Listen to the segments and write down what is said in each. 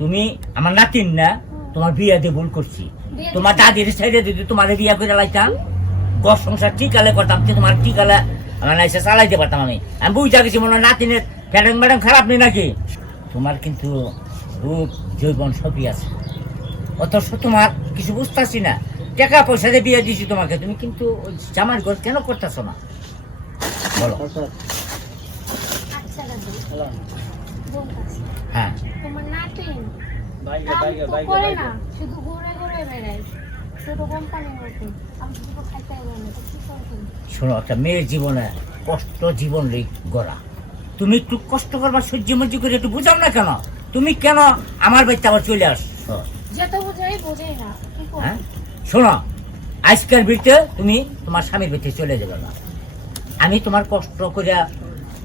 তুমি আমার নাতিন না, তোমার বিয়ে দিয়ে ভুল করছি। তোমার দাদির সাইডে যদি তোমার বিয়ে করে লাইতাম, ঘর সংসার টিকালে করতাম, তোমার টিকালে আমার এসে চালাইতে পারতাম। আমি বুঝতে গেছি মনে হয় নাতিনের ফ্যাডং ম্যাডাম খারাপ নেই নাকি। তোমার কিন্তু রূপ যৌবন সবই আছে, অথচ তোমার কিছু বুঝতেছি না। টাকা পয়সা দিয়ে বিয়ে দিছি তোমাকে, তুমি কিন্তু জামাই ঘর কেন করতেছো না বলো? হ্যাঁ, তোমার নাতিন কাম তো করে না, শুধু ঘুরে ঘুরে বেড়ায়, শুধু কোম্পানির মতো। আমি শুধু খাইতে হবে না, তো কি করবেন? শোনো, একটা মেয়ের জীবনে কষ্ট জীবন গড়া। তুমি একটু কষ্ট করবা, সহ্য মহ্য করে একটু বুঝাও না কেন? তুমি কেন আমার বাড়িতে আবার চলে আসছো? যেটা বোঝাই বোঝাই না, কি হ্যাঁ, করবেন? শোনো, আজকের বিরতে তুমি তোমার স্বামীর বাড়িতে চলে যাবে না। আমি তোমার কষ্ট করিয়া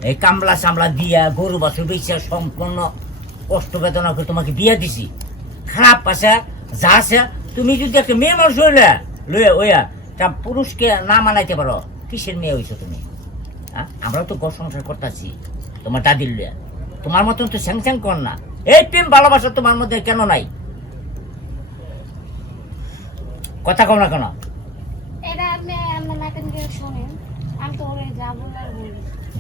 এই কামলা চামলা দিয়া গরু বাছুর বেচা সম্পূর্ণ কষ্ট বেদনা করে তোমাকে বিয়ে দিছি। খারাপ পাশে যা আছে, তুমি যদি একটা মেয়ে মানুষ হইলে লইয়া ওইয়া তা পুরুষকে না মানাইতে পারো, কিসের মেয়ে হইছো তুমি? হ্যাঁ, আমরা তো ঘর সংসার করতেছি তোমার দাদির লইয়া। তোমার মতন তো স্যাং স্যাং কর না। এই প্রেম ভালোবাসা তোমার মধ্যে কেন নাই? কথা কও না কেন? এটা আপনি আমার নাতিনকে শোনেন, আমি তো ওরে যা বলার বলি।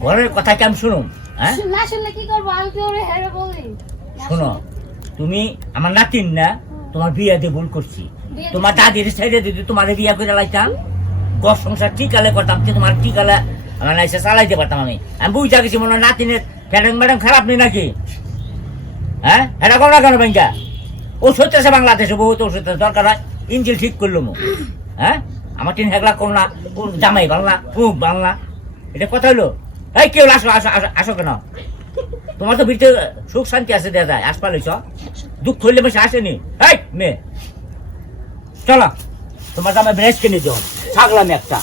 ঘরের কথা কেমন শুনুম? হ্যাঁ, না শুনলে কি করবো? আমি কি ওরে হেরে বলি? না শোনো, শুনলে- তুমি আমার নাতিন না, তোমার বিয়ে দিয়ে ভুল করছি। বিয়ে তোমার দাদির সাইডে যদি তোমার বিয়ে করে লাইতাম, ঘর সংসার টিকালে করতাম, তোমার টিকালে আমার এসে চালাইতে পারতাম। আমি বুঝতে গেছি মনে হয় নাতিনের ফ্যাডং ম্যাডাম খারাপ নেই নাকি। হ্যাঁ, এটা করো না কেন ব্যাংকা? ওষুধ আছে বাংলাদেশে, বহুত ওষুধ আছে, দরকার হয় ইঞ্জিল ঠিক করলো মো। হ্যাঁ, আমার তিন হেগলা করো না, ওর জামাই বাংলা, মুখ বাংলা, এটা কথা হলো? এই কেউ আসো আসো আসো আসো কেন? তোমার তো ভিতরে সুখ শান্তি আছে, দেয়া যায় আসপা লইছ, দুঃখ হইলে বেশি আসেনি। এই মেয়ে চলো, তোমার জামাই ব্রেস কিনে দিও, থাকলাম একটা।